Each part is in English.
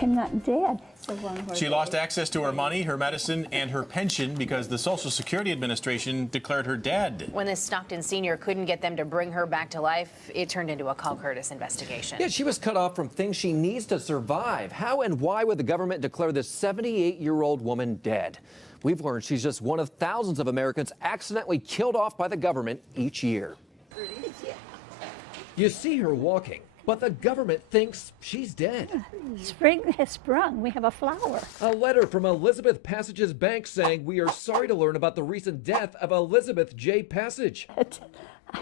I'm not dead. She lost access to her money, her medicine, and her pension because the Social Security Administration declared her dead. When this Stockton senior couldn't get them to bring her back to life, it turned into a Call Kurtis investigation. Yeah, she was cut off from things she needs to survive. How and why would the government declare this 78-year-old woman dead? We've learned she's just one of thousands of Americans accidentally killed off by the government each year. You see her walking, but the government thinks she's dead. Spring has sprung. We have a flower. A letter from Elizabeth Passage's bank saying, "We are sorry to learn about the recent death of Elizabeth J. Passage."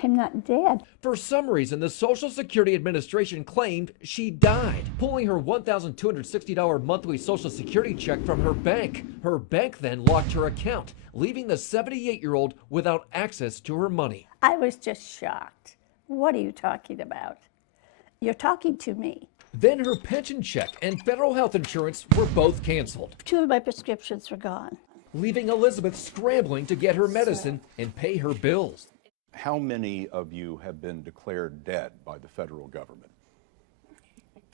I'm not dead. For some reason, the Social Security Administration claimed she died, pulling her $1,260 monthly Social Security check from her bank. Her bank then locked her account, leaving the 78-year-old without access to her money. I was just shocked. What are you talking about? You're talking to me. Then her pension check and federal health insurance were both canceled, 2 of my prescriptions were gone. leaving Elizabeth scrambling to get her medicine and pay her bills. How many of you have been declared dead by the federal government?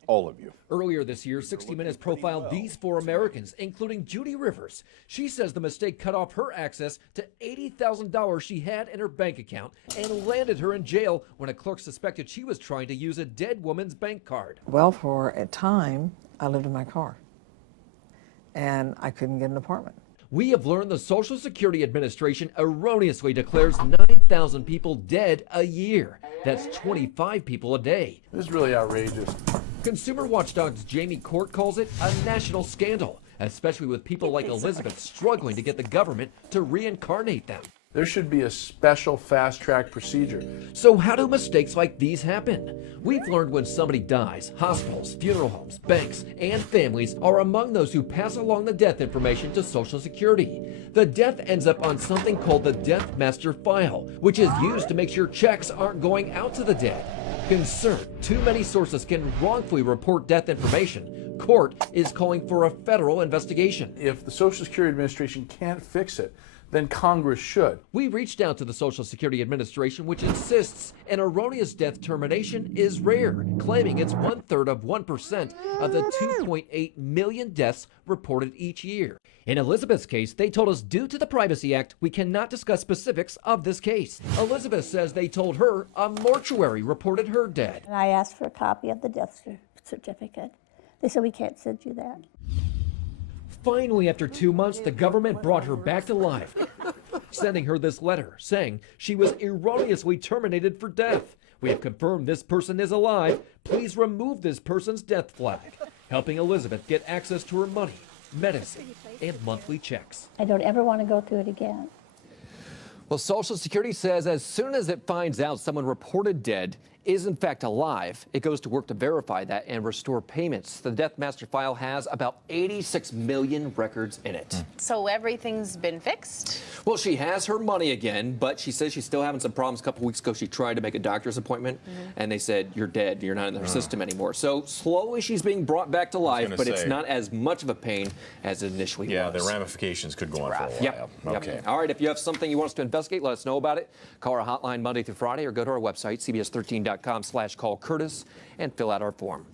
All of you. Earlier this year, 60 Minutes profiled these 4 Americans, including Judy Rivers. She says the mistake cut off her access to $80,000 she had in her bank account and landed her in jail when a clerk suspected she was trying to use a dead woman's bank card. Well, for a time, I lived in my car, and I couldn't get an apartment. We have learned the Social Security Administration erroneously declares 9,000 people dead a year. That's 25 people a day. This is really outrageous. Consumer watchdog's Jamie Court calls it a national scandal, especially with people like Elizabeth struggling to get the government to reincarnate them. There should be a special fast-track procedure. So how do mistakes like these happen? We've learned when somebody dies, hospitals, funeral homes, banks, and families are among those who pass along the death information to Social Security. The death ends up on something called the Death Master File, which is used to make sure checks aren't going out to the dead. Concerned too many sources can wrongfully report death information, court is calling for a federal investigation. If the Social Security Administration can't fix it, then Congress should. We reached out to the Social Security Administration, which insists an erroneous death termination is rare, claiming it's 1/3 of 1% of the 2.8 million deaths reported each year. In Elizabeth's case, they told us due to the Privacy Act, we cannot discuss specifics of this case. Elizabeth says they told her a mortuary reported her dead. And I asked for a copy of the death certificate. They said, we can't send you that. Finally, after 2 months, the government brought her back to life, sending her this letter saying she was erroneously terminated for death. We have confirmed this person is alive. Please remove this person's death flag, helping Elizabeth get access to her money, medicine, and monthly checks. I don't ever want to go through it again. Well, Social Security says as soon as it finds out someone reported dead is in fact alive, it goes to work to verify that and restore payments. The Death Master File has about 86 million records in it. So everything's been fixed? Well, she has her money again, but she says she's still having some problems. A couple weeks ago, she tried to make a doctor's appointment, and they said, you're dead. You're not in their system anymore. So slowly she's being brought back to life, but it's not as much of a pain as it initially was. Yeah, the ramifications could go on for a while. Yep. Okay. All right, if you have something you want us to investigate, let us know about it. Call our hotline Monday through Friday or go to our website, cbs13.com/callkurtis, and fill out our form.